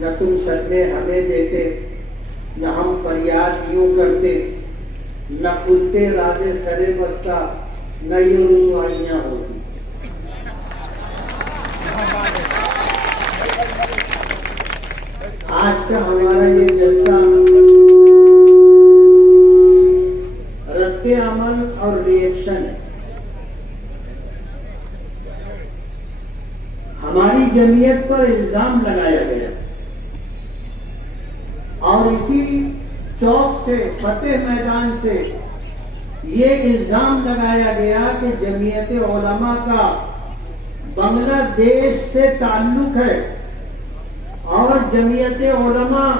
نہ تم صدمے ہمیں دیتے، نہ ہم فریاد یوں کرتے، نہ کھلتے راز سر بستہ، نہ یہ رسوائیاں ہوتی۔ آج کا ہمارا یہ جلسہ رد عمل اور ریئیکشن ہے۔ ہماری جمعیت پر الزام لگایا گیا اور اسی چوک سے، فتح میدان سے یہ الزام لگایا گیا کہ جمعیت علماء کا بنگلہ دیش سے تعلق ہے اور جمعیت علماء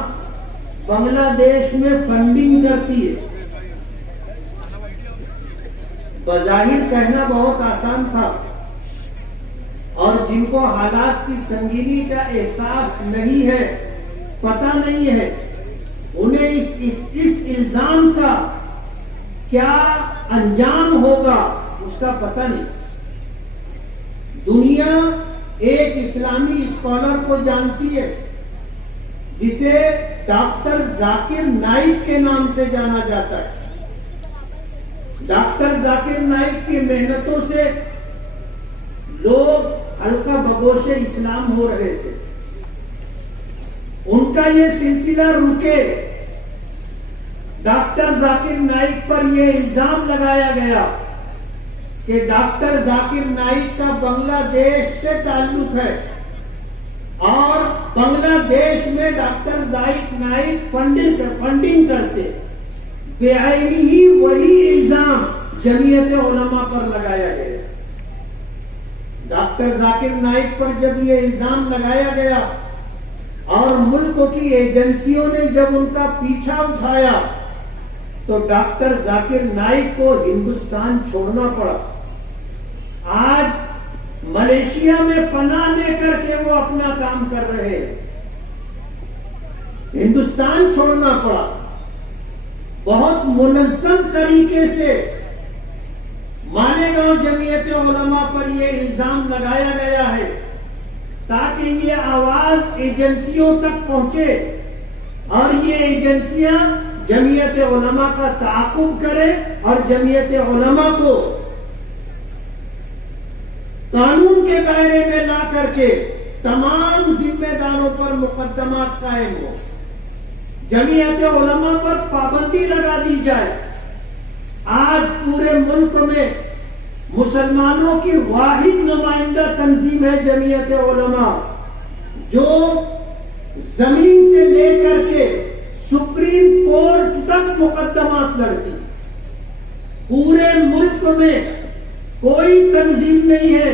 بنگلہ دیش میں فنڈنگ کرتی ہے۔ بظاہر کہنا بہت آسان تھا، اور جن کو حالات کی سنگینی کا احساس نہیں ہے، پتہ نہیں ہے، انہیں اس الزام کا کیا انجام ہوگا اس کا پتہ نہیں۔ دنیا ایک اسلامی اسکالر کو جانتی ہے جسے ڈاکٹر ذاکر نائک کے نام سے جانا جاتا ہے۔ ڈاکٹر ذاکر نائک کی محنتوں سے لوگ ہلکا بگوش اسلام ہو رہے تھے۔ ان کا یہ سلسلہ رکے، ڈاکٹر ذاکر نائک پر یہ الزام لگایا گیا کہ ڈاکٹر ذاکر نائک کا بنگلہ دیش سے تعلق ہے اور بنگلہ دیش میں ڈاکٹر ذاکر نائک فنڈنگ کرتے، بے عینی ہی وہی الزام جمعیت علماء پر لگایا گیا۔ ڈاکٹر ذاکر نائک پر جب یہ الزام لگایا گیا اور ملک کی ایجنسیوں نے جب ان کا پیچھا اٹھایا تو ڈاکٹر ذاکر نائک کو ہندوستان چھوڑنا پڑا۔ آج ملیشیا میں پناہ لے کر کے وہ اپنا کام کر رہے ہیں، ہندوستان چھوڑنا پڑا۔ بہت منظم طریقے سے مالیگاؤں جمعیت علماء پر یہ الزام لگایا گیا ہے تاکہ یہ آواز ایجنسیوں تک پہنچے اور یہ ایجنسیاں جمعیت علماء کا تعاقب کرے اور جمعیت علماء کو قانون کے دائرے میں لا کر کے تمام ذمہ داروں پر مقدمات قائم ہو، جمعیت علماء پر پابندی لگا دی جائے۔ آج پورے ملک میں مسلمانوں کی واحد نمائندہ تنظیم ہے جمعیت علماء، جو زمین سے لے کر کے سپریم کورٹ تک مقدمات لڑتی۔ پورے ملک میں کوئی تنظیم نہیں ہے،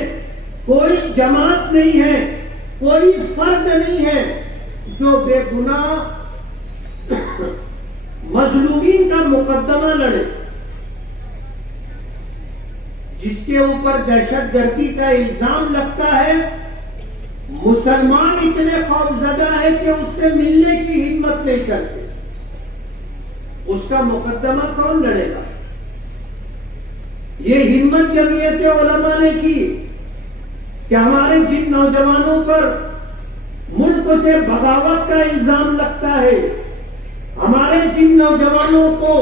کوئی جماعت نہیں ہے، کوئی فرد نہیں ہے جو بے گناہ مظلومین کا مقدمہ لڑے۔ جس کے اوپر دہشت گردی کا الزام لگتا ہے، مسلمان اتنے خوفزدہ ہے کہ اس سے ملنے کی ہمت نہیں کرتے، اس کا مقدمہ کون لڑے گا؟ یہ ہمت جمعیت علماء نے کی کہ ہمارے جن نوجوانوں پر ملک سے بغاوت کا الزام لگتا ہے، ہمارے جن نوجوانوں کو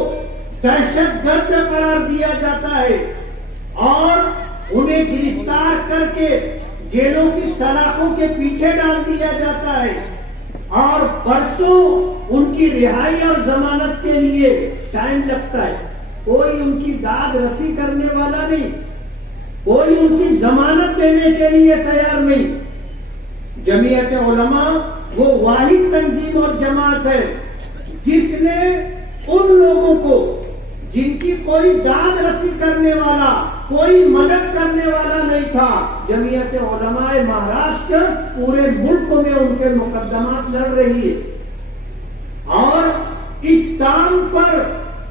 دہشت گرد قرار دیا جاتا ہے اور انہیں گرفتار کر کے جیلوں کی سلاخوں کے پیچھے ڈال دیا جاتا ہے اور برسوں ان کی رہائی اور ضمانت کے لیے ٹائم لگتا ہے، کوئی ان کی داد رسی کرنے والا نہیں، کوئی ان کی ضمانت دینے کے لیے تیار نہیں۔ جمعیت علماء وہ واحد تنظیم اور جماعت ہے جس نے ان لوگوں کو جن کی کوئی داد رسی کرنے والا، کوئی مدد کرنے والا نہیں تھا، جمعیت علماء مہاراشٹر پورے ملک میں ان کے مقدمات لڑ رہی ہے اور اس کام پر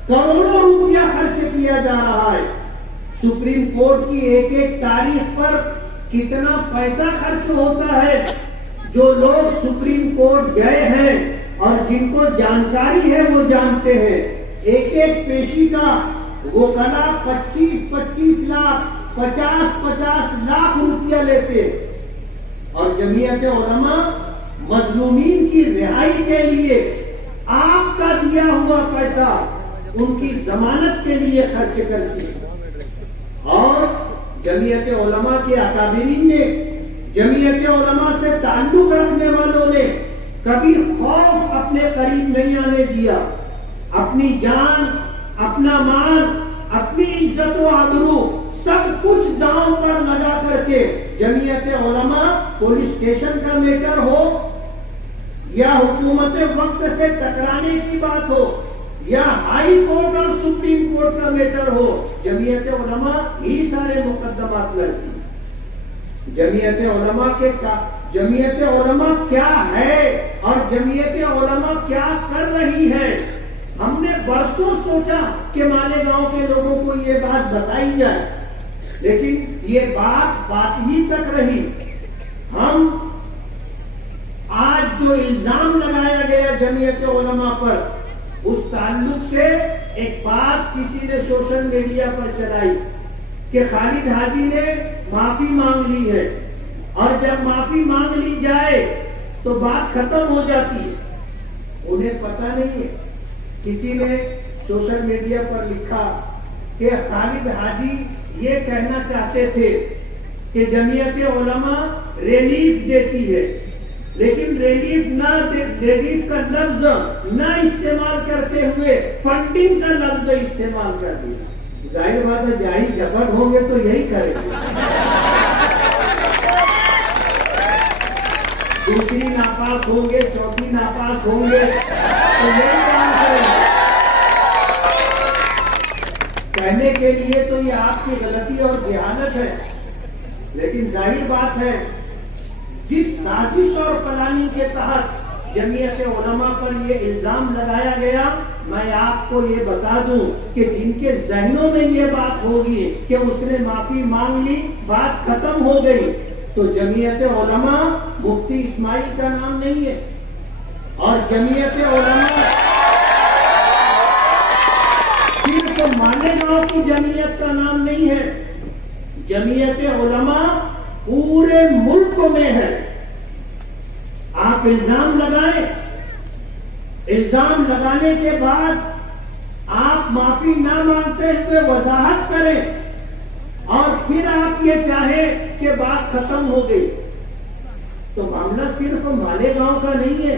کروڑوں روپیہ خرچ کیا جا رہا ہے۔ سپریم کورٹ کی ایک ایک تاریخ پر کتنا پیسہ خرچ ہوتا ہے۔ جو لوگ سپریم کورٹ گئے ہیں اور جن کو جانکاری ہے وہ جانتے ہیں، ایک ایک پیشی کا وہ کلا 25 لاکھ 50 لاکھ روپیہ لیتے، اور جمعیت علماء مظلومین کی رہائی کے لیے آپ کا دیا ہوا پیسہ ان کی ضمانت کے لیے خرچ کرتی ہے. اور جمعیت علماء کے اکابرین نے، جمعیت علماء سے تعلق رکھنے والوں نے کبھی خوف اپنے قریب نہیں آنے دیا. اپنی جان، اپنا مال، اپنی عزت و آبرو سب کچھ داؤں پر لگا کر کے جمعیت علماء پولیس اسٹیشن کا میٹر ہو یا حکومت وقت سے ٹکرانے کی بات ہو یا ہائی کورٹ اور سپریم کورٹ کا میٹر ہو، جمعیت علماء ہی سارے مقدمات لڑتی. جمعیت علماء کیا ہے اور جمعیت علماء کیا کر رہی ہے، ہم نے برسوں سوچا کہ مالیگاؤں کے لوگوں کو یہ بات بتائی جائے، لیکن یہ بات ہی تک رہی. ہم آج جو الزام لگایا گیا جمعیت علماء پر، اس تعلق سے ایک بات کسی نے سوشل میڈیا پر چلائی کہ خالد حاجی نے معافی مانگ لی ہے، اور جب معافی مانگ لی جائے تو بات ختم ہو جاتی ہے. انہیں پتہ نہیں ہے، کسی نے سوشل میڈیا پر لکھا کہ خالد حاجی یہ کہنا چاہتے تھے کہ جمعیت علماء ریلیف دیتی ہے، لیکن ریلیف کا لفظ نہ استعمال کرتے ہوئے فنڈنگ کا لفظ استعمال کر دیا. ظاہر بات ہے جاہی جبر ہوں گے تو یہی کریں گے. دوسری ناپاس ہوں گے، چوتھی ناپاس ہوں گے تو یہی کام کریں گے. کہنے کے لیے تو یہ آپ کی غلطی اور جہالت ہے، لیکن ظاہر بات ہے جس سازش اور پلاننگ کے تحت جمعیت علماء پر یہ الزام لگایا گیا، میں آپ کو یہ بتا دوں کہ جن کے ذہنوں میں یہ بات ہوگی کہ اس نے معافی مانگ لی، بات ختم ہو گئی، تو جمعیت علماء مفتی اسماعیل کا نام نہیں ہے، اور جمعیت علماء صرف مالیگاؤں کی جمعیت کا نام نہیں ہے. جمعیت علماء پورے ملک میں ہے. آپ الزام لگائیں، الزام لگانے کے بعد آپ معافی نہ مانگتے ہوئے وضاحت کریں، اور پھر آپ یہ چاہیں کہ بات ختم ہو گئی، تو معاملہ صرف مالیگاؤں کا نہیں ہے،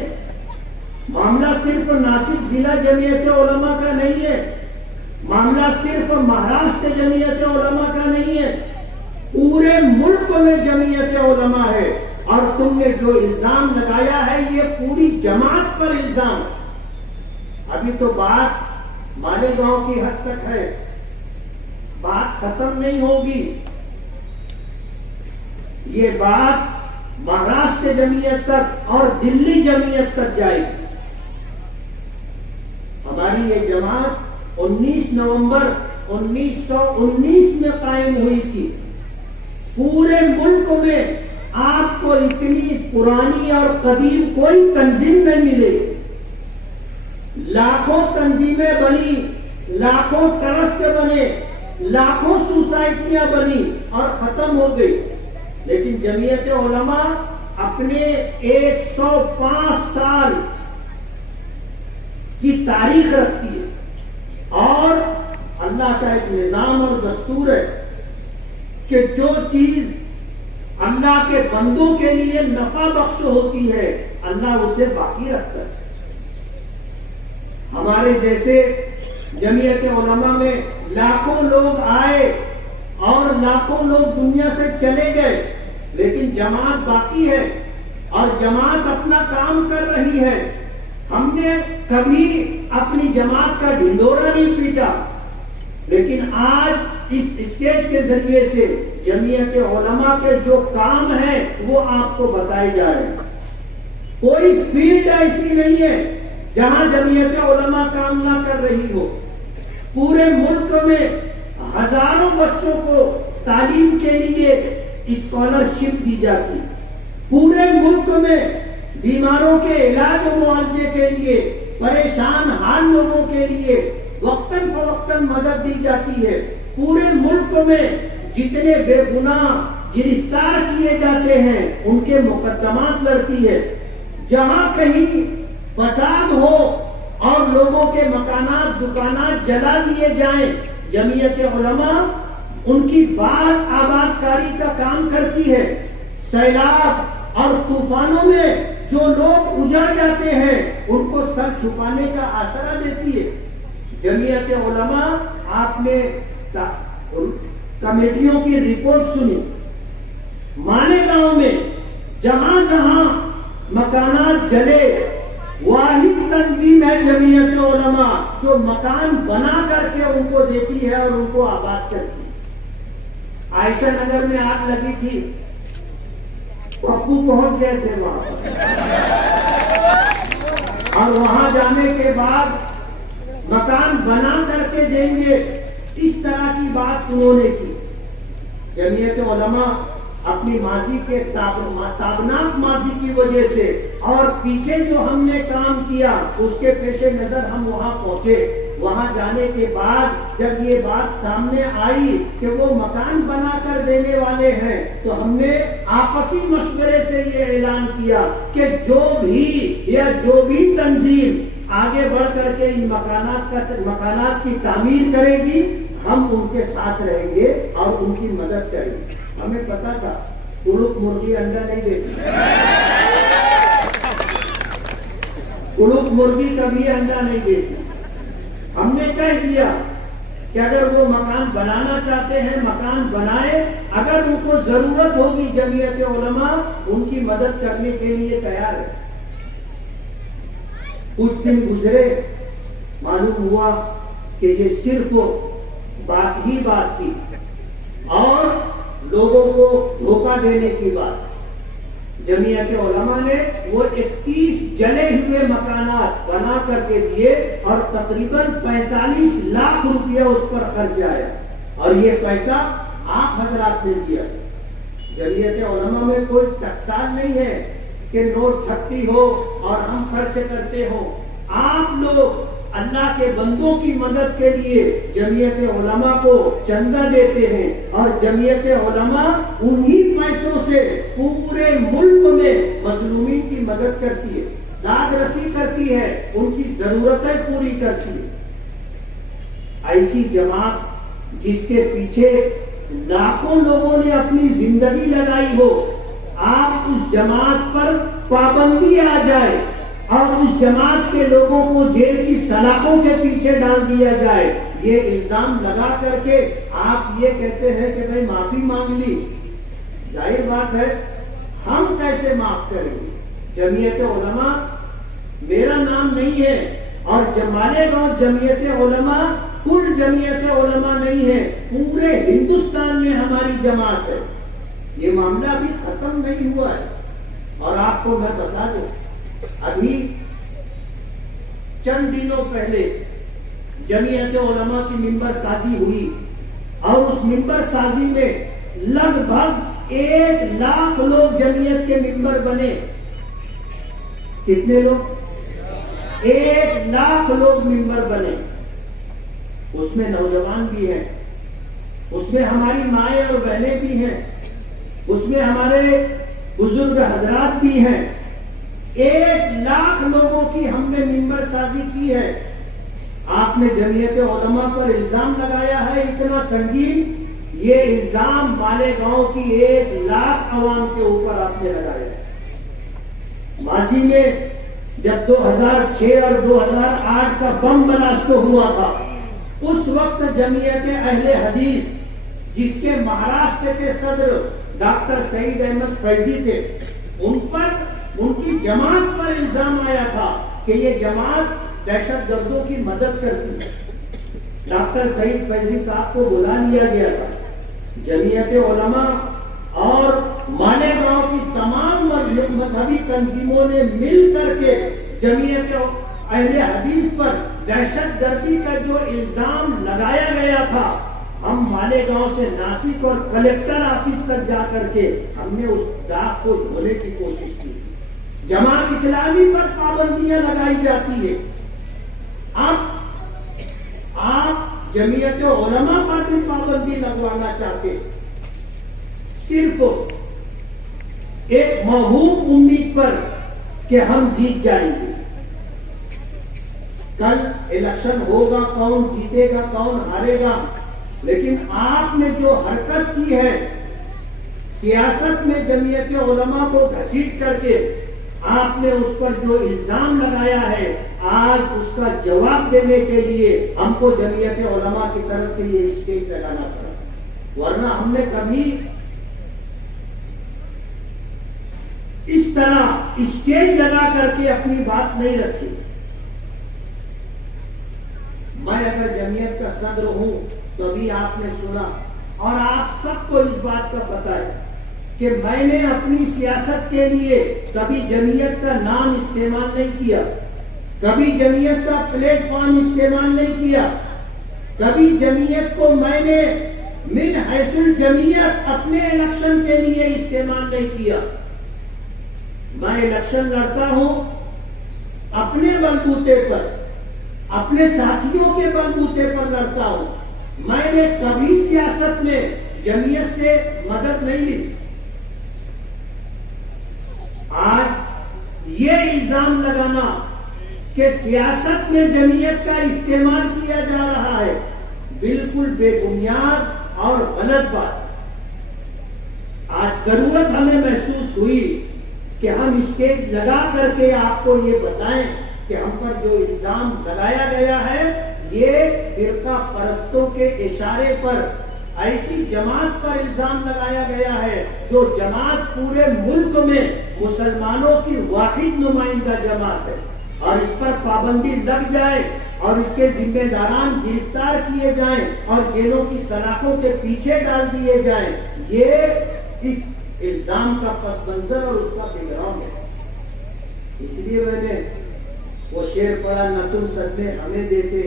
معاملہ صرف ناسک ضلع جمعیت علماء کا نہیں ہے، معاملہ صرف مہاراشٹر جمعیت علماء کا نہیں ہے، پورے ملک میں جمعیت علماء ہے. اور تم نے جو الزام لگایا ہے یہ پوری جماعت پر الزام. ابھی تو بات مالیگاؤں کی حد تک ہے، بات ختم نہیں ہوگی. یہ بات مہاراشٹر جمعیت تک اور دلی جمعیت تک جائے گی. ہماری یہ جماعت 19 نومبر 1919 میں قائم ہوئی تھی. پورے ملک میں آپ کو اتنی پرانی اور قدیم کوئی تنظیم نہیں ملے. لاکھوں تنظیمیں بنی، لاکھوں ٹرسٹ بنے، لاکھوں سوسائٹیاں بنی اور ختم ہو گئی. لیکن جمعیت علماء اپنے 105 سال کی تاریخ رکھتی ہے، اور اللہ کا ایک نظام اور دستور ہے کہ جو چیز اللہ کے بندوں کے لیے نفع بخش ہوتی ہے اللہ اسے باقی رکھتا ہے. ہمارے جیسے جمعیت علماء میں لاکھوں لوگ آئے اور لاکھوں لوگ دنیا سے چلے گئے، لیکن جماعت باقی ہے اور جماعت اپنا کام کر رہی ہے. ہم نے کبھی اپنی جماعت کا ڈھنڈورا نہیں پیٹا، لیکن آج اس اسٹیج کے ذریعے سے جمعیت علماء کے جو کام ہیں وہ آپ کو بتائے جا رہے ہیں. کوئی فیلڈ ایسی نہیں ہے جہاں جمعیت علماء کام نہ کر رہی ہو. پورے ملک میں ہزاروں بچوں کو تعلیم کے لیے اسکالرشپ دی جاتی. پورے ملک میں بیماروں کے علاج و معالجے کے لیے، پریشان حال لوگوں کے لیے وقتاً فوقتاً مدد دی جاتی ہے. پورے ملک میں جتنے بے گناہ گرفتار کیے جاتے ہیں ان کے مقدمات لڑتی ہے. جہاں کہیں فساد ہو اور لوگوں کے مکانات دکانات جلا دیے جائیں، جمعیت علماء ان کی بعض آباد کاری کا کام کرتی ہے۔ سیلاب اور طوفانوں میں جو لوگ اجڑ جاتے ہیں ان کو سر چھپانے کا آسرا دیتی ہے۔ جمعیت علماء، آپ نے کمیٹیوں کی رپورٹ سنی، مالیگاؤں میں جہاں جہاں مکانات جلے، واحد تنظیم ہے جمعیت علماء جو مکان بنا کر کے ان کو دیتی ہے اور ان کو آباد کرتی ہے۔ عائشہ نگر میں آگ لگی تھی، پپو پہنچ گئے تھے وہاں اور وہاں جانے کے بعد مکان بنا کر کے دیں گے، اس طرح کی بات انہوں نے کی۔ جمعیت علماء اپنی ماضی کے تابناک ماضی کی وجہ سے اور پیچھے جو ہم نے کام کیا اس کے پیش نظر ہم وہاں پہنچے۔ وہاں جانے کے بعد جب یہ بات سامنے آئی کہ وہ مکان بنا کر دینے والے ہیں تو ہم نے آپسی مشورے سے یہ اعلان کیا کہ جو بھی تنظیم آگے بڑھ کر کے ان مکانات کی تعمیر کرے گی ہم ان کے ساتھ رہیں گے اور ان کی مدد کریں گے۔ ہمیں پتا تھا کڑک مرغی انڈا نہیں دیتی، کڑک مرغی کبھی انڈا نہیں دیتی۔ ہم نے کہہ دیا کہ اگر وہ مکان بنانا چاہتے ہیں مکان بنائے، اگر ان کو ضرورت ہوگی جمعیت علماء ان کی مدد کرنے کے لیے تیار ہے۔ کچھ دن گزرے، معلوم ہوا کہ یہ صرف بات ہی بات تھی اور لوگوں کو دھوکہ دینے کی بات۔ جمعیت علماء نے وہ 31 جلے ہوئے مکانات بنا کر کے دیے اور تقریباً 45 لاکھ روپیہ اس پر خرچ آیا اور یہ پیسہ آپ حضرات نے دیا۔ جمعیت علماء میں کوئی ٹکسال نہیں ہے کہ نوٹ چھپتی ہو اور ہم خرچ کرتے ہو۔ آپ لوگ اللہ کے بندوں کی مدد کے لیے جمعیت علماء کو چندہ دیتے ہیں اور جمعیت علماء انہی پیسوں سے پورے ملک میں مظلومین کی مدد کرتی ہے، داد رسی کرتی ہے، ان کی ضرورتیں پوری کرتی ہے۔ ایسی جماعت جس کے پیچھے لاکھوں لوگوں نے اپنی زندگی لگائی ہو، آپ اس جماعت پر پابندی آ جائے اور اس جماعت کے لوگوں کو جیل کی سلاخوں کے پیچھے ڈال دیا جائے، یہ الزام لگا کر کے آپ یہ کہتے ہیں کہ بھائی معافی مانگ لی۔ ظاہر بات ہے ہم کیسے معاف کریں گے؟ جمعیت علماء میرا نام نہیں ہے اور مالیگاؤں جمعیت علماء کل جمعیت علماء نہیں ہے، پورے ہندوستان میں ہماری جماعت ہے۔ یہ معاملہ ابھی ختم نہیں ہوا ہے اور آپ کو میں بتا دوں، ابھی چند دنوں پہلے جمعیت علماء کی ممبر سازی ہوئی اور اس ممبر سازی میں لگ بھگ 1 لاکھ لوگ جمعیت کے ممبر بنے۔ کتنے لوگ؟ 1 لاکھ لوگ ممبر بنے۔ اس میں نوجوان بھی ہیں، اس میں ہماری مائیں اور بہنیں بھی ہیں، اس میں ہمارے بزرگ حضرات بھی ہیں۔ 1 لاکھ لوگوں کی ہم نے ممبر سازی کی ہے۔ آپ نے جمعیت علماء پر الزام لگایا ہے اتنا سنگین، یہ الزام مالیگاؤں کی 1 لاکھ عوام کے اوپر آپ نے لگایا ہے۔ ماضی میں جب 2006 اور 2008 کا بم بلاسٹ ہوا تھا، اس وقت جمعیت اہل حدیث جس کے مہاراشٹر کے صدر ڈاکٹر سعید احمد فیضی تھے، ان کی جماعت پر الزام آیا تھا کہ یہ جماعت دہشت گردوں کی مدد کرتی ہے۔ ڈاکٹر سعید فیضی صاحب کو بلا لیا گیا تھا۔ جمعیت علماء اور مالیگاؤں کی تمام مذہبی تنظیموں نے مل کر کے جمعیت اہل حدیث پر دہشت گردی کا جو الزام لگایا گیا تھا، ہم مالیگاؤں سے ناسک اور کلکٹر آفس تک جا کر کے ہم نے اس داغ کو دھونے کی کوشش کی۔ جماعت اسلامی پر پابندیاں لگائی جاتی ہے، آپ جمعیت علماء پر بھی پابندی لگوانا چاہتے، صرف ایک موہوم امید پر کہ ہم جیت جائیں گے. کل الیکشن ہوگا، کون جیتے گا کون ہارے گا، لیکن آپ نے جو حرکت کی ہے سیاست میں جمعیت علماء کو گھسیٹ کر کے، آپ نے اس پر جو الزام لگایا ہے، آج اس کا جواب دینے کے لیے ہم کو جمعیت علماء کی طرف سے یہ اسٹیج لگانا پڑا، ورنہ ہم نے کبھی اس طرح اسٹیج لگا کر کے اپنی بات نہیں رکھی. میں اگر جمعیت کا صدر ہوں تو بھی آپ نے سنا، اور آپ سب کو اس بات کا پتہ ہے کہ میں نے اپنی سیاست کے لیے کبھی جمعیت کا نام استعمال نہیں کیا، کبھی جمعیت کا پلیٹ فارم استعمال نہیں کیا، کبھی جمعیت کو میں نے من حیث الجمعیت اپنے الیکشن کے لیے استعمال نہیں کیا. میں الیکشن لڑتا ہوں اپنے بلبوتے پر، اپنے ساتھیوں کے بلبوتے پر لڑتا ہوں. میں نے کبھی سیاست میں جمعیت سے مدد نہیں لی. آج یہ الزام لگانا کہ سیاست میں جمعیت کا استعمال کیا جا رہا ہے، بالکل بے بنیاد اور غلط بات. آج ضرورت ہمیں محسوس ہوئی کہ ہم اسٹیج لگا کر کے آپ کو یہ بتائیں کہ ہم پر جو الزام لگایا گیا ہے یہ فرقہ پرستوں کے اشارے پر ایسی جماعت پر الزام لگایا گیا ہے جو جماعت پورے ملک میں مسلمانوں کی واحد نمائندہ جماعت ہے، اور اس پر پابندی لگ جائے اور اس کے ذمہ داران گرفتار کیے جائیں اور جیلوں کی سلاخوں کے پیچھے ڈال دیے جائیں. یہ اس الزام کا پس منظر اور اس کا بیک گراؤنڈ ہے. اس لیے میں نے وہ شعر پڑھا، نہ تم صدمے ہمیں دیتے،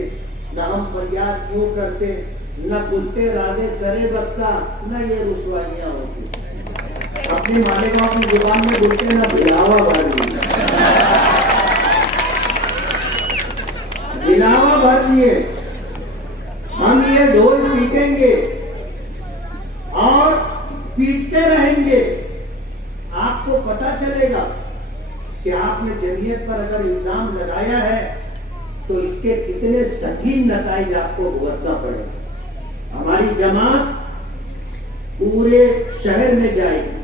نہ ہم فریاد کیوں کرتے، نہ بولتے رازے سرے بستہ، نہ یہ رسوائیاں ہوتی. اپنی مالیگاؤں کی زبان میں بولتے نہ دلاوا بھر لیے، دلاوا بھر لیے. ہم یہ ڈھول پیٹیں گے اور پیٹتے رہیں گے. آپ کو پتا چلے گا کہ آپ نے جمعیت پر اگر الزام لگایا ہے تو اس کے کتنے سنگین نتائج آپ کو بھگتنا پڑے گا. ہماری جماعت پورے شہر میں جائے گی،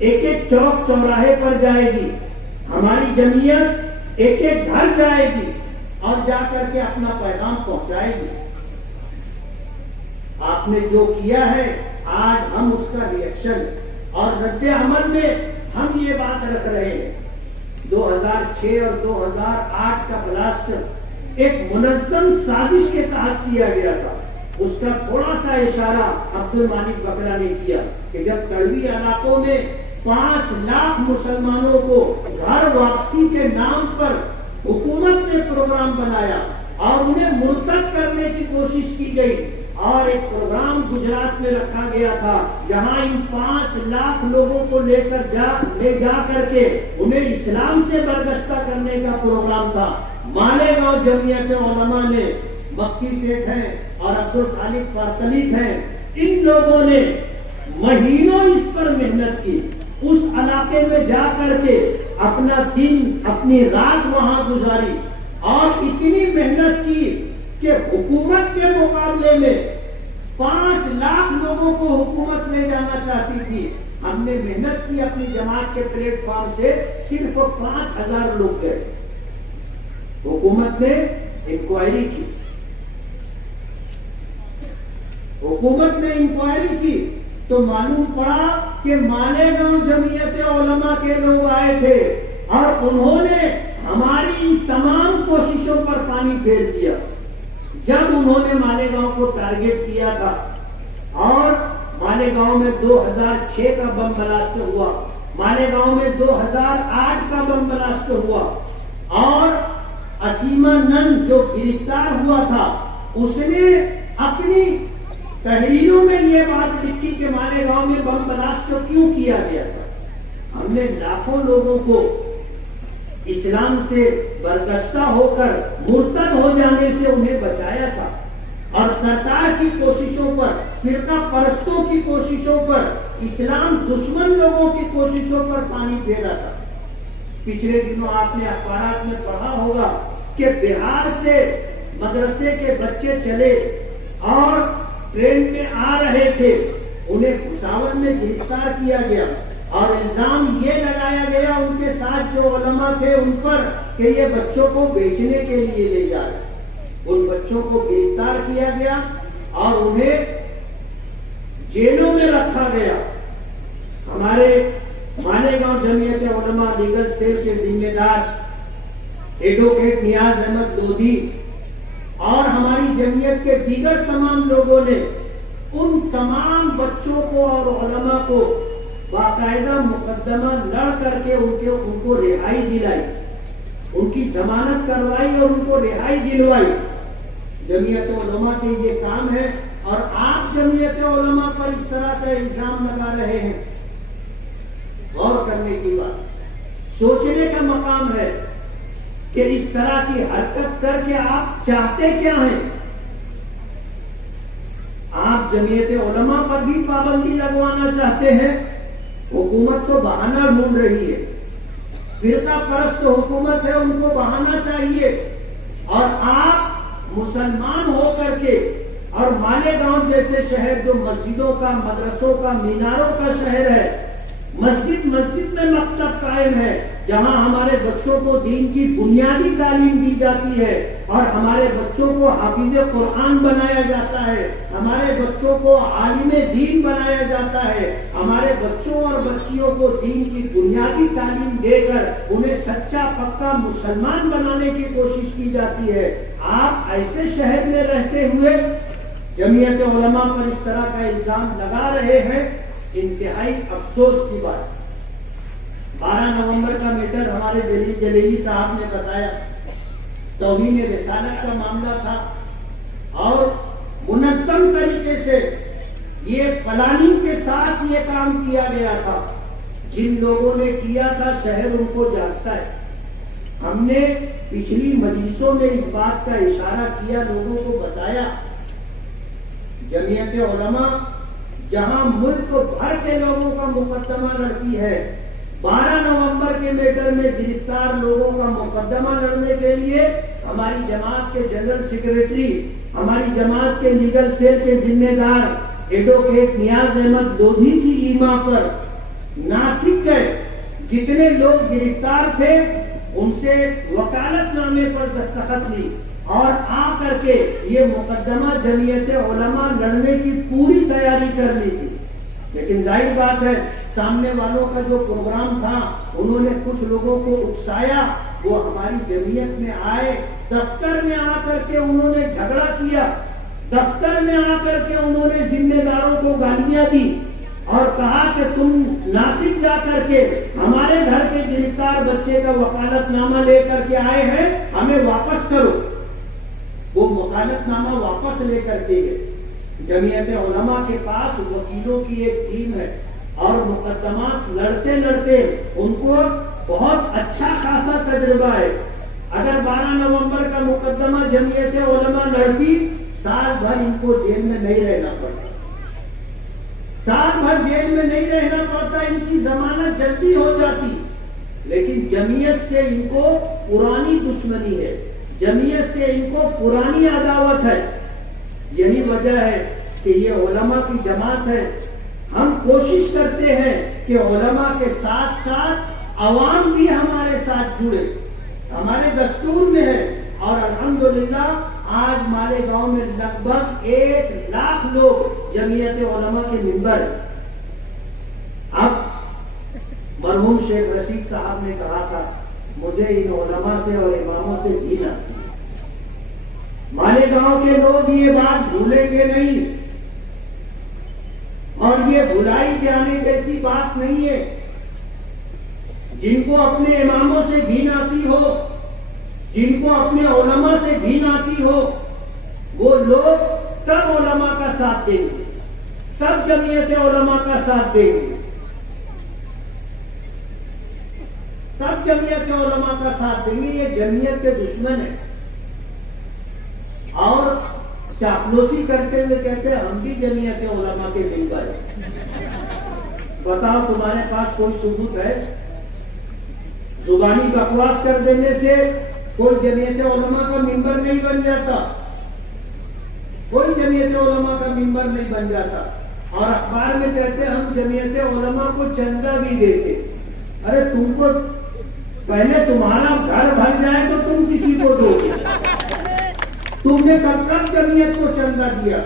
ایک ایک چوک چوراہے پر جائے گی. ہماری جمعیت ایک ایک گھر جائے گی اور جا کر کے اپنا پیغام پہنچائے گی. آپ نے جو کیا ہے آج ہم اس کا ریئیکشن اور رد عمل میں ہم یہ بات رکھ رہے ہیں. 2006 اور 2008 کا بلاسٹ ایک منظم سازش کے تحت کیا گیا تھا. اس کا تھوڑا سا اشارہ عبد المالک بکرا نے کیا کہ جب کڑوی علاقوں میں 5 لاکھ مسلمانوں کو گھر واپسی کے نام پر حکومت نے پروگرام بنایا اور انہیں مرتد کرنے کی کوشش کی گئی، اور ایک پروگرام گجرات میں رکھا گیا تھا جہاں ان 5 لاکھ لوگوں کو لے جا کر کے انہیں اسلام سے برگشتہ کرنے کا پروگرام تھا. مالیگاؤں جمعیت علماء نے، مکی سیٹھ ہیں اور عبدالخالق فارتلیق ہیں، ان لوگوں نے مہینوں اس پر محنت کی. اس علاقے میں جا کر کے اپنا دن اپنی رات وہاں گزاری اور اتنی محنت کی کہ حکومت کے مقابلے میں 5 لاکھ لوگوں کو حکومت لے جانا چاہتی تھی. ہم نے محنت کی اپنی جماعت کے پلیٹ فارم سے، صرف 5000 لوگ گئے. حکومت نے انکوائری کی، حکومت نے انکوائری کی تو معلوم پڑا کہ مالیگاؤں جمعیت علماء کے لوگ آئے تھے اور انہوں نے ہماری ان تمام کوششوں پر پانی پھیر دیا. جب انہوں نے مالیگاؤں کو ٹارگٹ کیا تھا اور مالیگاؤں میں 2006 کا بم بلاسٹ ہوا، مالیگاؤں میں 2008 کا بم بلاسٹ ہوا، اور اسیما نند جو گرفتار ہوا تھا اس نے اپنی تحریروں میں یہ بات لکھی کہ مالیگاؤں میں بم بلاسٹ کیوں کیا گیا تھا. ہم نے لاکھوں لوگوں کو اسلام سے برگشتہ ہو کر مرتد ہو جانے سے انہیں بچایا تھا، اور سرکار کی کوششوں پر، فرقہ پرستوں کی کوششوں پر، اسلام دشمن لوگوں کی کوششوں پر پانی پھیرا تھا. پچھلے دنوں آپ نے اخبارات میں پڑھا ہوگا کہ بہار سے مدرسے کے بچے چلے اور ٹرین میں آ رہے تھے، انہیں بھساور میں گرفتار کیا گیا اور الزام یہ لگایا گیا ان کے ساتھ جو علماء تھے ان پر کہ یہ بچوں کو بیچنے کے لیے لے جا رہے۔ ان بچوں کو گرفتار کیا گیا اور انہیں جیلوں میں رکھا گیا۔ ہمارے مالیگاؤں جمعیت علماء لیگل سیل کے ذمہ دار ایڈوکیٹ نیاز احمد لودھی اور ہماری جمعیت کے دیگر تمام لوگوں نے ان تمام بچوں کو اور علماء کو باقاعدہ مقدمہ لڑ کر کے ان کو رہائی دلائی، ان کی ضمانت کروائی اور ان کو رہائی دلوائی۔ جمعیت علماء کے یہ کام ہے اور آپ جمعیت علماء پر اس طرح کا الزام لگا رہے ہیں۔ غور کرنے کی بات، سوچنے کا مقام ہے کہ اس طرح کی حرکت کر کے آپ چاہتے کیا ہیں؟ آپ جمعیت علماء پر بھی پابندی لگوانا چاہتے ہیں، حکومت کو بہانہ ڈھونڈ رہی ہے، فرقہ پرست حکومت ہے، ان کو بہانہ چاہیے، اور آپ مسلمان ہو کر کے اور مالیگاؤں جیسے شہر جو مسجدوں کا، مدرسوں کا، میناروں کا شہر ہے، مسجد میں مکتب قائم ہے جہاں ہمارے بچوں کو دین کی بنیادی تعلیم دی جاتی ہے اور ہمارے بچوں کو حافظ قرآن بنایا جاتا ہے، ہمارے بچوں کو عالم دین بنایا جاتا ہے، ہمارے بچوں اور بچیوں کو دین کی بنیادی تعلیم دے کر انہیں سچا پکا مسلمان بنانے کی کوشش کی جاتی ہے۔ آپ ایسے شہر میں رہتے ہوئے جمعیت علماء پر اس طرح کا الزام لگا رہے ہیں، انتہائی افسوس کی بات۔ 12 نومبر کا میٹر ہمارے جلیلی صاحب نے بتایا، توہین رسالت کا معاملہ تھا اور منظم طریقے سے یہ پلاننگ کے ساتھ یہ کام کیا گیا تھا۔ جن لوگوں نے کیا تھا شہر ان کو جانتا ہے۔ ہم نے پچھلی مجلسوں میں اس بات کا اشارہ کیا، لوگوں کو بتایا، جمعیت علماء جہاں ملک بھر کے لوگوں کا مقدمہ لڑتی ہے، 12 نومبر کے میٹر میں گرفتار لوگوں کا مقدمہ لڑنے کے لیے ہماری جماعت کے جنرل سیکریٹری، ہماری جماعت کے لیگل سیل کے ذمہ دار ایڈوکیٹ نیاز احمد لودھی کی ایما پر ناسک گئے، جتنے لوگ گرفتار تھے ان سے وکالت نامے پر دستخط لی اور آ کر کے یہ مقدمہ جمعیت علماء لڑنے کی پوری تیاری کر لی تھی۔ لیکن ظاہر بات ہے سامنے والوں کا جو پروگرام تھا، انہوں نے کچھ لوگوں کو اکسایا، وہ ہماری جمعیت میں آئے، دفتر میں آ کر کے انہوں نے جھگڑا کیا، دفتر میں آ کر کے انہوں نے ذمہ داروں کو گالیاں دی اور کہا کہ تم ناسک جا کر کے ہمارے گھر کے گرفتار بچے کا وکالت نامہ لے کر کے آئے ہیں، ہمیں واپس کرو۔ وہ وکالت نامہ واپس لے کر کے گئے۔ جمعیت علماء کے پاس وکیلوں کی ایک ٹیم ہے اور مقدمات لڑتے لڑتے ان کو بہت اچھا خاصا تجربہ ہے۔ اگر 12 نومبر کا مقدمہ جمعیت علماء لڑتی، سال بھر ان کو جیل میں نہیں رہنا پڑتا، سال بھر جیل میں نہیں رہنا پڑتا، ان کی ضمانت جلدی ہو جاتی۔ لیکن جمعیت سے ان کو پرانی دشمنی ہے، جمعیت سے ان کو پرانی عداوت ہے۔ یہی وجہ ہے کہ یہ علماء کی جماعت ہے۔ ہم کوشش کرتے ہیں کہ علماء کے ساتھ ساتھ عوام بھی ہمارے ساتھ جڑے، ہمارے دستور میں ہے، اور الحمدللہ آج مالیگاؤں میں لگ بھگ 1 لاکھ لوگ جمعیت علماء کے ممبر ہیں۔ اب مرحوم شیخ رشید صاحب نے کہا تھا مجھے ان علماء سے اور اماموں سے گھن آتی ہے۔ مالیگاؤں کے لوگ یہ بات بھولیں گے نہیں، اور یہ بھلائی جانے جیسی بات نہیں ہے۔ جن کو اپنے اماموں سے گھن آتی ہو، جن کو اپنے علماء سے گھن آتی ہو، وہ لوگ کب علماء کا ساتھ دیں گے، کب جمعیت علماء کا ساتھ دیں گے، کب جمعیت علماء کا ساتھ دیں گے؟ یہ جمعیت کے دشمن ہیں اور چاپلوسی کرتے ہوئے کہتے ہیں ہم بھی جمعیت علماء کے ممبر ہیں۔ بتاؤ تمہارے پاس کوئی ثبوت ہے؟ زبانی بکواس کر دینے سے کوئی جمعیت علماء کا ممبر نہیں بن جاتا، کوئی جمعیت علماء کا ممبر نہیں بن جاتا. اور اخبار میں کہتے ہم جمعیت علماء کو چندہ بھی دیتے. ارے تم کو پہلے تمہارا گھر بھر جائے تو تم کسی کو دو گے. تم نے کب جمعیت کو چندہ دیا؟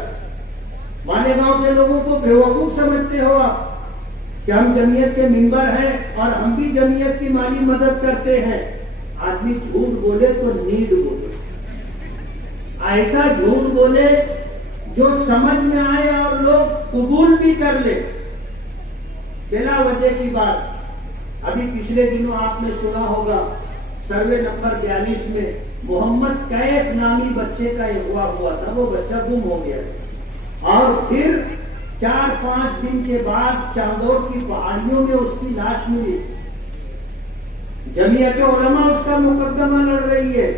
مالیگاؤں کے لوگوں کو بیوقوف سمجھتے ہو آپ کہ ہم جمعیت کے ممبر ہیں اور ہم بھی جمعیت کی مالی مدد کرتے ہیں. آدمی جھوٹ بولے تو نیند بولے، ایسا جھوٹ بولے جو سمجھ میں آئے اور لوگ قبول بھی کر لے. بلا وجہ کی بات ابھی پچھلے دنوں آپ نے سنا ہوگا سروے نمبر 42 میں محمد کیف نامی بچے کا اغوا ہوا تھا. وہ بچہ گم ہو گیا اور پھر 4-5 دن کے بعد چاندور کی پہاڑیوں میں اس کی لاش ملی. جمعیت علماء اس کا مقدمہ لڑ رہی ہے،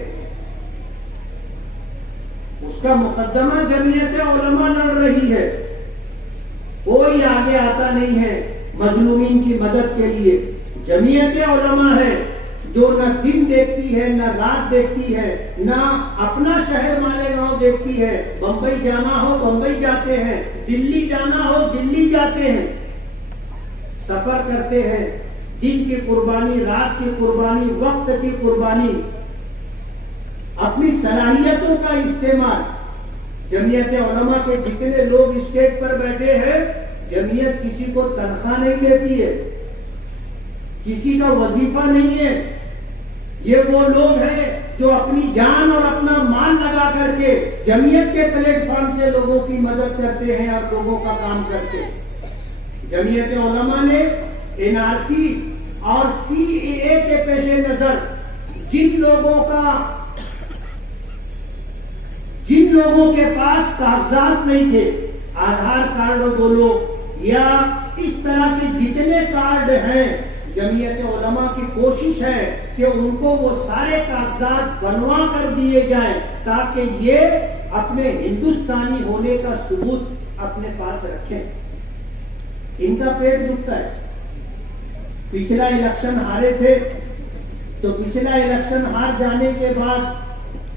اس کا مقدمہ جمعیت علماء لڑ رہی ہے. کوئی آگے آتا نہیں ہے مظلومین کی مدد کے لیے. جمعیت علماء ہے جو نہ دن دیکھتی ہے نہ رات دیکھتی ہے، نہ اپنا شہر مالیگاؤں دیکھتی ہے. بمبئی جانا ہو بمبئی جاتے ہیں، دلی جانا ہو دلی جاتے ہیں، سفر کرتے ہیں. دن کی قربانی، رات کی قربانی، وقت کی قربانی، اپنی صلاحیتوں کا استعمال. جمعیت علماء کے جتنے لوگ اسٹیج پر بیٹھے ہیں، جمعیت کسی کو تنخواہ نہیں دیتی ہے، کسی کا وظیفہ نہیں ہے. یہ وہ لوگ ہیں جو اپنی جان اور اپنا مال لگا کر کے جمعیت کے پلیٹ فارم سے لوگوں کی مدد کرتے ہیں اور لوگوں کا کام کرتے ہیں. جمعیت علماء نے NRC اور CAA کے پیش نظر جن لوگوں کے پاس کاغذات نہیں تھے، آدھار کارڈ بولو یا اس طرح کے جتنے کارڈ ہیں، جمعیت علماء کی کوشش ہے کہ ان کو وہ سارے کاغذات بنوا کر دیے جائیں تاکہ یہ اپنے ہندوستانی ہونے کا ثبوت اپنے پاس رکھیں. ان کا پیٹ دکھتا ہے. پچھلا الیکشن ہارے تھے تو پچھلا الیکشن ہار جانے کے بعد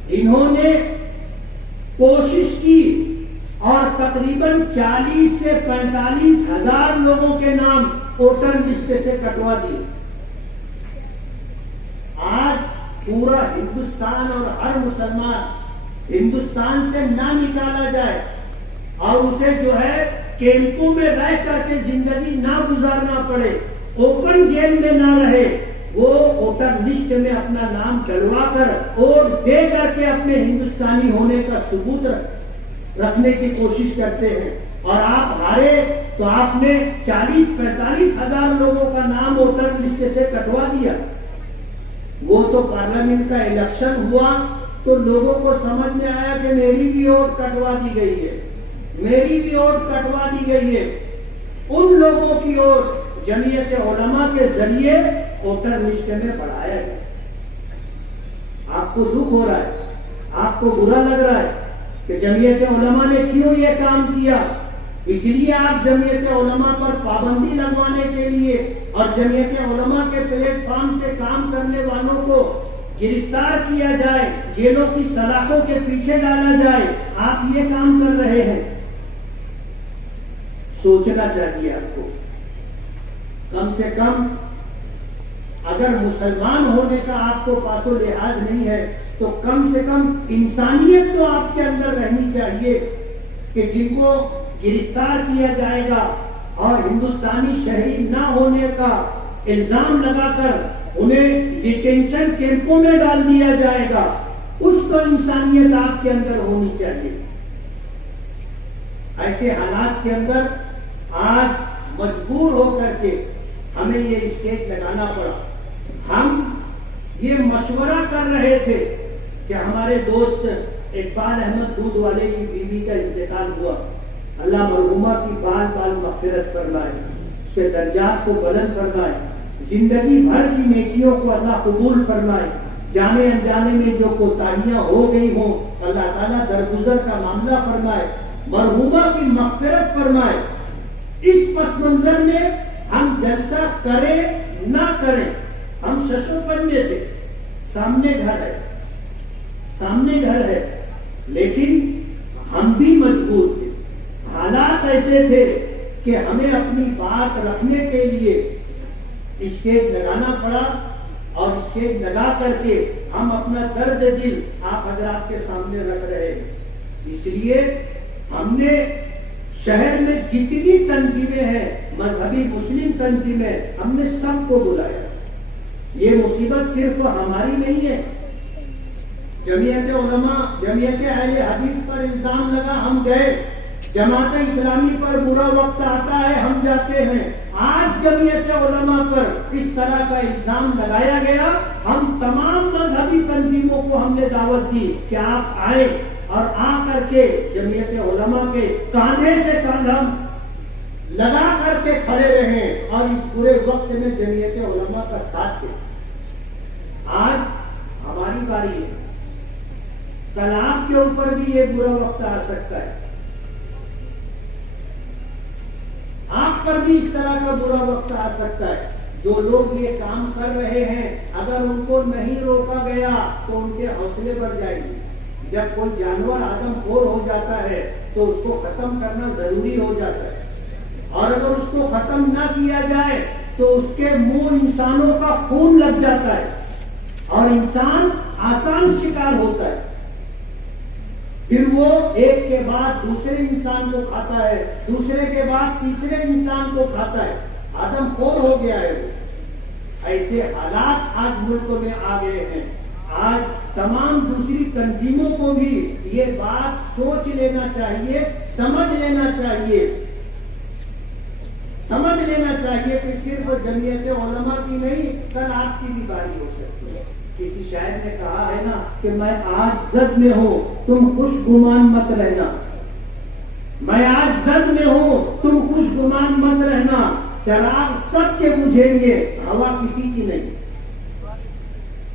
انہوں نے کوشش کی اور تقریباً 40 سے 45 ہزار لوگوں کے نام ووٹر لسٹ سے کٹوا دیے. آج پورا ہندوستان اور ہر مسلمان ہندوستان سے نہ نکالا جائے اور اسے جو ہے کیمپوں میں رہ کر کے زندگی نہ گزارنا پڑے، اوپن جیل میں نہ رہے، وہ ووٹر لسٹ میں اپنا نام ڈلوا کر ووٹ دے کر کے اپنے ہندوستانی ہونے کا ثبوت رکھنے کی کوشش کرتے ہیں. اور آپ ہارے تو آپ نے 40-45 ہزار لوگوں کا نام ووٹر لسٹ سے کٹوا دیا. وہ تو پارلیمنٹ کا الیکشن ہوا تو لوگوں کو سمجھ میں آیا کہ میری بھی ووٹ کٹوا دی گئی ہے، میری بھی ووٹ کٹوا دی گئی ہے. ان لوگوں کی ووٹ جمعیت علماء کے ذریعے ووٹر لسٹ میں بڑھایا گیا. آپ کو دکھ ہو رہا ہے، آپ کو برا لگ رہا ہے کہ جمعیت علماء نے کیوں یہ کام کیا. اس لیے آپ جمعیت علماء پر پابندی لگوانے کے لیے اور جمعیت علماء کے پلیٹ فارم سے کام کرنے والوں کو گرفتار کیا جائے، جیلوں کی سلاخوں کے پیچھے ڈالا جائے، آپ یہ کام کر رہے ہیں. سوچنا چاہیے آپ کو. کم سے کم اگر مسلمان ہونے کا آپ کو پاس و لحاظ نہیں ہے تو کم سے کم انسانیت تو آپ کے اندر رہنی چاہیے کہ جن کو گرفتار کیا جائے گا اور ہندوستانی شہری نہ ہونے کا الزام لگا کر انہیں ڈیٹینشن کیمپوں میں ڈال دیا جائے گا، کچھ تو انسانیت آپ کے اندر ہونی چاہیے. ایسے حالات کے اندر آج مجبور ہو کر کے ہمیں یہ اسٹیج لگانا پڑا. ہم یہ مشورہ کر رہے تھے کہ ہمارے دوست اقبال احمد دودھ والے کی بیوی کا انتقال ہوا. اللہ مرحومہ کی بال بال مغفرت فرمائے، اس کے درجات کو بلند فرمائے، زندگی بھر کی نیکیوں کو اللہ قبول فرمائے. جانے انجانے میں جو کوتاہیاں ہو گئی ہوں اللہ تعالیٰ درگزر کا معاملہ فرمائے، مرحومہ کی مغفرت فرمائے. اس پس منظر میں ہم جلسہ کریں نہ کریں، ہم ششوپنے تھے، سامنے گھر ہے، لیکن ہم بھی مجبور تھے، حالات ایسے تھے کہ ہمیں اپنی بات رکھنے کے لیے اسٹیج لگانا پڑا، اور اسٹیج لگا کر کے ہم اپنا درد دل آپ حضرات کے سامنے رکھ رہے ہیں۔ اس لیے ہم نے شہر میں جتنی تنظیمیں ہیں، مذہبی مسلم تنظیمیں، ہم نے سب کو بلایا۔ یہ مصیبت صرف ہماری نہیں ہے، جمعیت علماء، جمعیت اہل حدیث پر الزام لگا، ہم گئے، جماعت اسلامی پر برا وقت آتا ہے، ہم جاتے ہیں۔ آج جمعیت علماء پر اس طرح کا الزام لگایا گیا، ہم تمام مذہبی تنظیموں کو ہم نے دعوت دی کہ آپ آئے اور آ کر کے جمعیت علماء کے کاندھے سے کاندھا لگا کر کے کھڑے رہیں اور اس پورے وقت میں جمعیت علماء کا ساتھ دیں۔ آج ہماری باری ہے، کل آپ کے اوپر بھی یہ برا وقت آ سکتا ہے، آپ پر بھی اس طرح کا برا وقت آ سکتا ہے۔ جو لوگ یہ کام کر رہے ہیں، اگر ان کو نہیں روکا گیا تو ان کے حوصلے بڑھ جائیں گے۔ جب کوئی جانور آدم خور ہو جاتا ہے تو اس کو ختم کرنا ضروری ہو جاتا ہے، اور اگر اس کو ختم نہ کیا جائے تو اس کے منہ انسانوں کا خون لگ جاتا ہے اور انسان آسان شکار ہوتا ہے، پھر وہ ایک کے بعد دوسرے انسان کو کھاتا ہے، دوسرے کے بعد تیسرے انسان کو کھاتا ہے، آدم خور ہو گیا ہے وہ۔ ایسے حالات آج ملک میں آ گئے ہیں۔ آج تمام دوسری تنظیموں کو بھی یہ بات سوچ لینا چاہیے، سمجھ لینا چاہیے کہ صرف جمعیت علماء کی نہیں، کل آپ کی بھی باری ہو سکتی ہے۔ کسی شاعر نے کہا ہے نا کہ میں آج زد میں ہوں، تم خوش گمان مت رہنا، میں آج زد میں ہوں، تم خوش گمان مت رہنا، چراغ سب کے بجھیں گے، ہوا کسی کی نہیں۔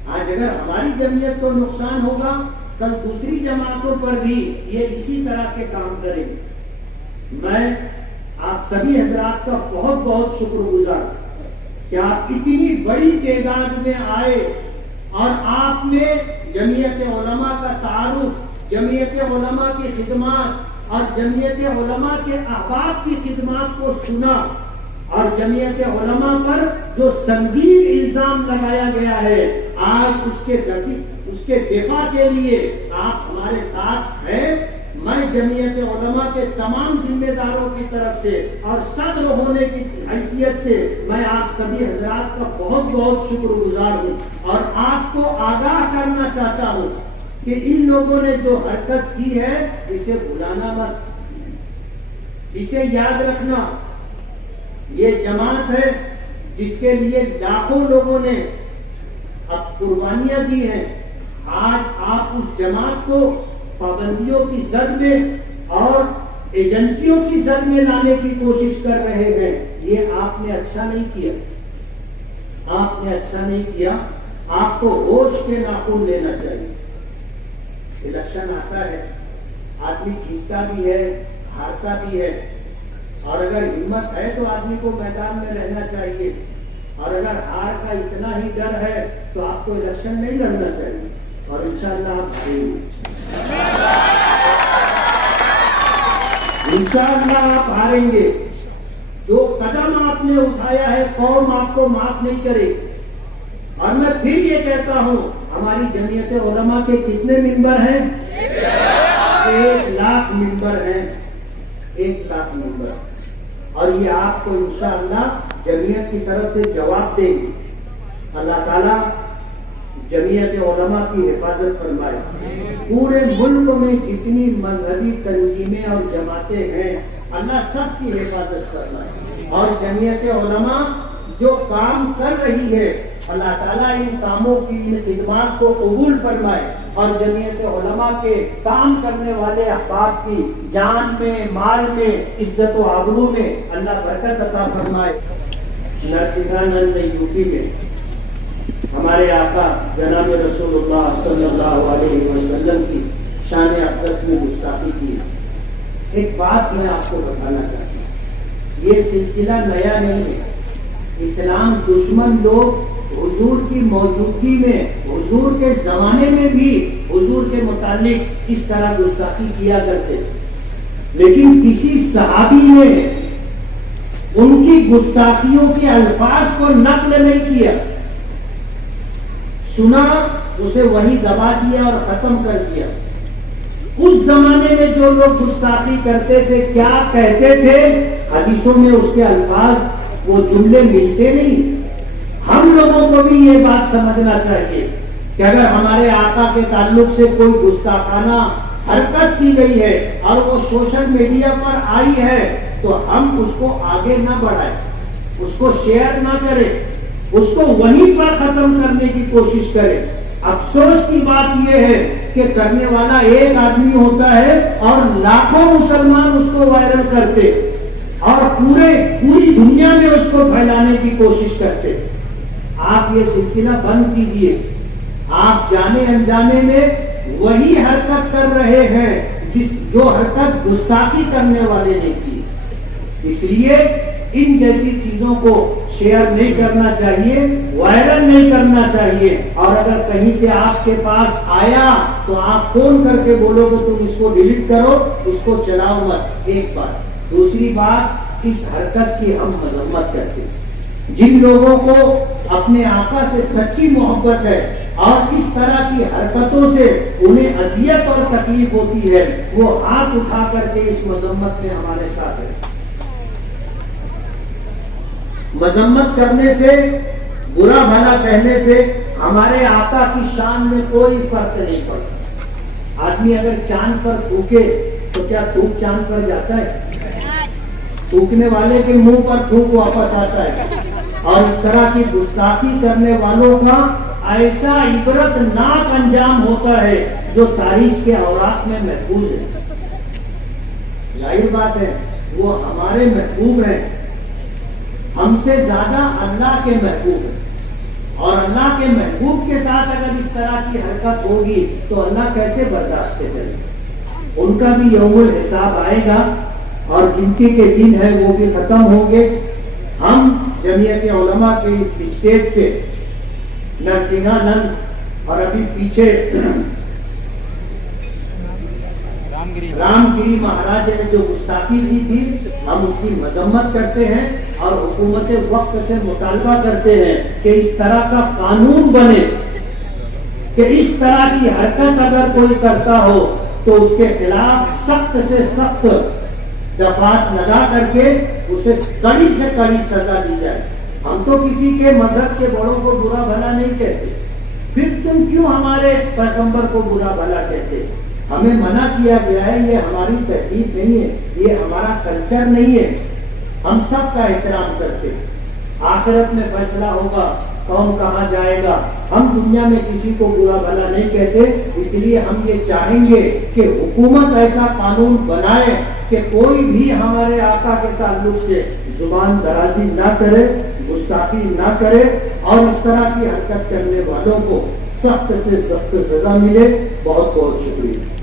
آج اگر ہماری جمعیت کو نقصان ہوگا، کل دوسری جماعتوں پر بھی یہ اسی طرح کے کام کریں گے۔ میں آپ سبھی حضرات کا بہت بہت شکر گزار کہ آپ اتنی بڑی تعداد میں آئے اور آپ نے جمعیت علماء کا تعارف، جمعیت علماء کی خدمات اور جمعیت علماء کے احباب کی خدمات کو سنا، اور جمعیت علماء پر جو سنگین الزام لگایا گیا ہے، آج اس کے دفاع کے لیے آپ ہمارے ساتھ ہیں۔ میں جمعیت علماء کے تمام ذمہ داروں کی طرف سے اور صدر ہونے کی حیثیت سے میں آپ سبھی حضرات کا بہت بہت شکر گزار ہوں، اور آپ کو آگاہ کرنا چاہتا ہوں کہ ان لوگوں نے جو حرکت کی ہے اسے بھلانا مت، اسے یاد رکھنا۔ یہ جماعت ہے جس کے لیے لاکھوں لوگوں نے اب قربانیاں دی ہیں۔ آج آپ اس جماعت کو پابندیوں کی زد میں اور ایجنسیوں کی زد میں لانے کی کوشش کر رہے ہیں، یہ آپ نے اچھا نہیں کیا، آپ نے اچھا نہیں کیا۔ آپ کو ہوش کے ناخن لینا چاہیے۔ الیکشن آتا ہے، آدمی جیتتا بھی ہے، ہارتا بھی ہے، اور اگر ہمت ہے تو آدمی کو میدان میں رہنا چاہیے، اور اگر ہار کا اتنا ہی ڈر ہے تو آپ کو الیکشن نہیں لڑنا چاہیے، اور انشاءاللہ آپ ہاریں گے، انشاءاللہ آپ ہاریں گے۔ جو قدم آپ نے اٹھایا ہے قوم آپ کو معاف نہیں کرے۔ اور میں پھر یہ کہتا ہوں، ہماری جمعیت علماء کے کتنے ممبر ہیں؟ 1 لاکھ ممبر ہیں، 1 لاکھ ممبر، اور یہ آپ کو انشاءاللہ جمعیت کی طرف سے جواب دیں گے۔ اللہ تعالیٰ جمعیت علماء کی حفاظت فرمائے۔ پورے ملک میں جتنی مذہبی تنظیمیں اور جماعتیں ہیں، اللہ سب کی حفاظت فرمائے، اور جمعیت علماء جو کام کر رہی ہے، اللہ تعالیٰ ان کاموں کی، ان خدمات کو قبول فرمائے، اور جمعیت علماء کے کام کرنے والے احباب کی جان میں، مال میں، عزت و آبرو میں اللہ برکت عطا فرمائے۔ نرسنگھانند یو پی میں ہمارے آقا جناب رسول اللہ صلی اللہ علیہ وسلم کی شان اقدس میں گستاخی کی۔ ایک بات میں آپ کو بتانا چاہتا ہوں، یہ سلسلہ نیا نہیں ہے۔ اسلام دشمن لوگ حضور کی موجودگی میں، حضور کے زمانے میں بھی حضور کے متعلق اس طرح گستاخی کیا کرتے تھے، لیکن کسی صحابی نے ان کی گستاخیوں کے الفاظ کو نقل نہیں کیا، سنا اسے وہی دبا دیا اور ختم کر دیا۔ اس زمانے میں جو لوگ گستاخی کرتے تھے کیا کہتے تھے، حدیثوں میں اس کے الفاظ وہ جملے ملتے نہیں۔ ہم لوگوں کو بھی یہ بات سمجھنا چاہیے کہ اگر ہمارے آقا کے تعلق سے کوئی گستاخانہ حرکت کی گئی ہے اور وہ سوشل میڈیا پر آئی ہے تو ہم اس کو آگے نہ بڑھائیں، اس کو شیئر نہ کریں، اس کو وہیں پر ختم کرنے کی کوشش کریں۔ افسوس کی بات یہ ہے کہ کرنے والا ایک آدمی ہوتا ہے اور لاکھوں مسلمان اس کو وائرل کرتے اور پوری دنیا میں اس کو پھیلانے کی کوشش کرتے۔ آپ یہ سلسلہ بند کیجئے، آپ جانے انجانے میں وہی حرکت کر رہے ہیں جو حرکت گستاخی کرنے والے نے کی۔ اس لیے ان جیسی چیزوں کو شیئر نہیں کرنا چاہیے، وائرل نہیں کرنا چاہیے، اور اگر کہیں سے آپ کے پاس آیا تو آپ فون کر کے بولو گے تم اس کو ڈیلیٹ کرو، اس کو چلاؤ مت، ایک بات۔ دوسری بات، اس حرکت کی ہم مذمت کرتے ہیں۔ جن لوگوں کو اپنے آقا سے سچی محبت ہے اور اس طرح کی حرکتوں سے انہیں اذیت اور تکلیف ہوتی ہے، وہ ہاتھ اٹھا کر کے اس مذمت میں ہمارے ساتھ ہے۔ مذمت کرنے سے، برا بھلا کہنے سے ہمارے آقا کی شان میں کوئی فرق نہیں پڑتا۔ آدمی اگر چاند پر تھوکے تو کیا تھوک چاند پر جاتا ہے؟ تھوکنے والے کے منہ پر تھوک واپس آتا ہے۔ اور اس طرح کی گستاخی کرنے والوں کا ایسا عبرت ناک انجام ہوتا ہے جو تاریخ کے اوراق میں محفوظ ہے۔ ظاہر بات ہے وہ ہمارے محبوب ہیں، ہم سے زیادہ اللہ کے محبوب ہیں، اور اللہ کے محبوب کے ساتھ اگر اس طرح کی حرکت ہوگی تو اللہ کیسے برداشت کرے؟ ان کا بھی یوم الحساب آئے گا اور گنتی کے دن ہے وہ بھی ختم ہوں گے۔ ہم جمعیت علماء کے اس اسٹیج سے نرسنگھانند اور ابھی پیچھے رام گری مہاراج نے جو گستاخی کی تھی، ہم اس کی مذمت کرتے ہیں اور حکومت وقت سے مطالبہ کرتے ہیں کہ اس طرح کا قانون بنے کہ اس طرح کی حرکت اگر کوئی کرتا ہو تو اس کے خلاف سخت سے سخت دفعات لگا کر کے اسے کڑی سے کڑی سزا دی جائے۔ ہم تو کسی کے مذہب کے بڑوں کو برا بھلا نہیں کہتے، پھر تم کیوں ہمارے پیغمبر کو برا بھلا کہتے؟ ہمیں منع کیا گیا ہے، یہ ہماری تہذیب نہیں ہے، یہ ہمارا کلچر نہیں ہے۔ ہم سب کا احترام کرتے ہیں۔ آخرت میں فیصلہ ہوگا کون کہاں جائے گا، ہم دنیا میں کسی کو برا بھلا نہیں کہتے۔ اس لیے ہم یہ چاہیں گے کہ حکومت ایسا قانون بنائے کہ کوئی بھی ہمارے آقا کے تعلق سے زبان درازی نہ کرے، گستاخی نہ کرے، اور اس طرح کی حرکت کرنے والوں کو سخت سے سخت سزا ملے۔ بہت بہت شکریہ۔